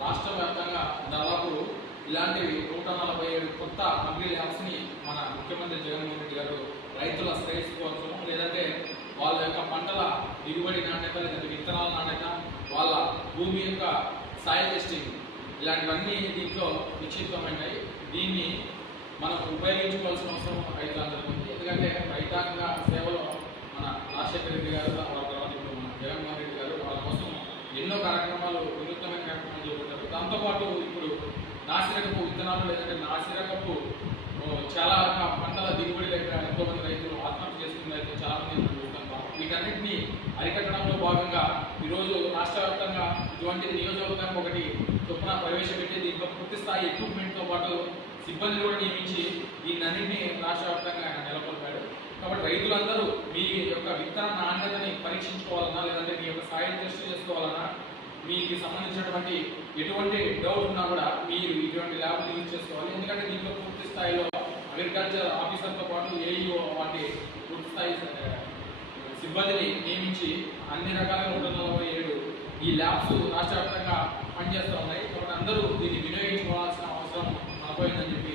రాష్ట్ర వ్యాప్తంగా దాదాపు ఇలాంటి నూట నలభై ఏడు కొత్త అగ్రి ల్యాబ్స్ని మన ముఖ్యమంత్రి జగన్మోహన్ రెడ్డి గారు రైతుల శ్రేయస్ కోసం లేదంటే వాళ్ళ యొక్క పంటల దిగుబడి నాణ్యత లేదంటే విత్తనాల నాణ్యత వాళ్ళ భూమి యొక్క సాయిల్ టెస్టింగ్ ఇలాంటివన్నీ దీంట్లో నిశ్చితమైనాయి దీన్ని మనం ఉపయోగించుకోవాల్సిన అవసరం రైతులందరికీ ఉంది ఎందుకంటే రైతాంగ సేవలో మన రాజశేఖర రెడ్డి గారు వాళ్ళ తర్వాత ఇప్పుడు మన జగన్మోహన్ రెడ్డి గారు వాళ్ళ కోసం ఎన్నో కార్యక్రమాలు వినూత్నమైన కార్యక్రమాలు చేపట్టారు దాంతోపాటు ఇప్పుడు నాసిరకపు విత్తనాలు లేదంటే నాసిరకపు చాలా పంటల దిగుబడి లేక ఎంతో మంది రైతులు ఆత్మహత్య చేసుకున్న చాలా మంది మనం చూస్తున్నాం వీటన్నిటిని అరికట్టడంలో భాగంగా ఈరోజు రాష్ట్ర వ్యాప్తంగా ఇటువంటి నియోజకవర్గానికి ఒకటి చొప్పున ప్రవేశపెట్టి దీంట్లో పూర్తి స్థాయి ఎక్విప్మెంట్తో పాటు సిబ్బంది కూడా నియమించి దీన్నన్నింటినీ రాష్ట్ర వ్యాప్తంగా ఆయన నెలకొల్పాడు. కాబట్టి రైతులందరూ మీ యొక్క విత్తన నాణ్యతని పరీక్షించుకోవాలన్నా లేదంటే మీ యొక్క సాయం టెస్ట్ చేసుకోవాలన్నా మీకు సంబంధించినటువంటి ఎటువంటి డౌట్ ఉన్నా కూడా మీరు ఇటువంటి ల్యాబ్ యూజ్ చేసుకోవాలి. ఎందుకంటే దీంట్లో పూర్తి స్థాయిలో అగ్రికల్చర్ ఆఫీసర్తో పాటు ఏఈఓ వాటి పూర్తి స్థాయి సిబ్బందిని నియమించి అన్ని రకాల నూట నలభై ఏడు ఈ ల్యాబ్స్ రాష్ట్ర వ్యాప్తంగా పనిచేస్తూ ఉన్నాయి. కాబట్టి అందరూ దీన్ని వినియోగించుకోవాల్సిన అవసరం మనపోయిందని చెప్పి